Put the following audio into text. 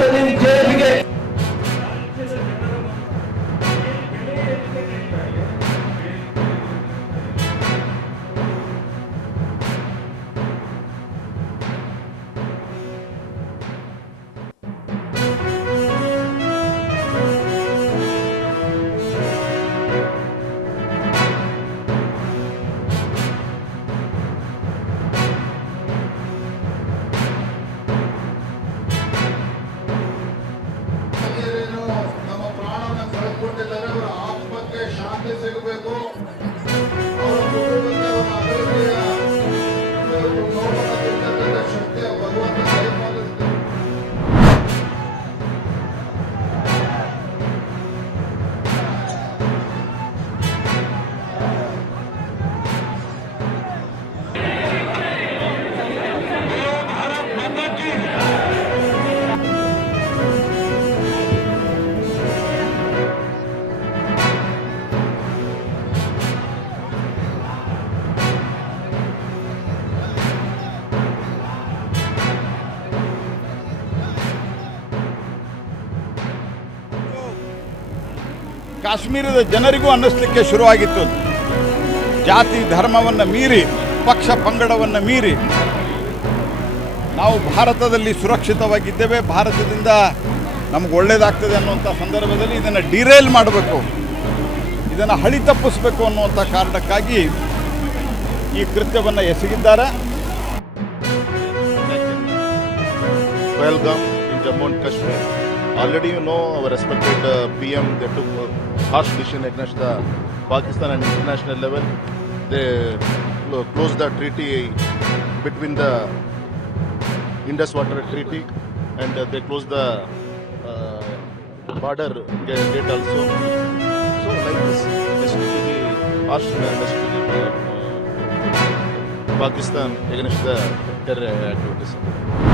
दिन ಜೈಲಿಗೆ ನಮ್ಮ ಪ್ರಾಣವನ್ನು ಕಳೆದುಕೊಂಡಿದ್ದಾರೆ. ಅವರ ಆತ್ಮಕ್ಕೆ ಶಾಂತಿ ಸಿಗಬೇಕು. ಅವರ ಕುಟುಂಬಕ್ಕೆ ಅವರ ಅಭಿವೃದ್ಧಿಯ ನೋವನ್ನು ತುಂಬತಕ್ಕಂಥ ಶಕ್ತಿಯ ಭಗವಂತ ದಯಪಾಲಿಸಲಿ. ಕಾಶ್ಮೀರದ ಜನರಿಗೂ ಅನ್ನಿಸ್ಲಿಕ್ಕೆ ಶುರುವಾಗಿತ್ತು. ಜಾತಿ ಧರ್ಮವನ್ನು ಮೀರಿ, ಪಕ್ಷ ಪಂಗಡವನ್ನು ಮೀರಿ ನಾವು ಭಾರತದಲ್ಲಿ ಸುರಕ್ಷಿತವಾಗಿದ್ದೇವೆ, ಭಾರತದಿಂದ ನಮ್ಗೆ ಒಳ್ಳೆಯದಾಗ್ತದೆ ಅನ್ನುವಂಥ ಸಂದರ್ಭದಲ್ಲಿ ಇದನ್ನು ಡಿರೇಲ್ ಮಾಡಬೇಕು, ಇದನ್ನು ಹಳಿ ತಪ್ಪಿಸಬೇಕು ಅನ್ನುವಂಥ ಕಾರಣಕ್ಕಾಗಿ ಈ ಕೃತ್ಯವನ್ನು ಎಸಗಿದ್ದಾರೆ. Pahalgam in Jammu and Kashmir. Already you know our respected PM, they took harsh decision against the Pakistan and international level. They closed the treaty between the Indus Water Treaty and they closed the border gate also. So like this, this to the harsh message to the Pakistan against the terror activities.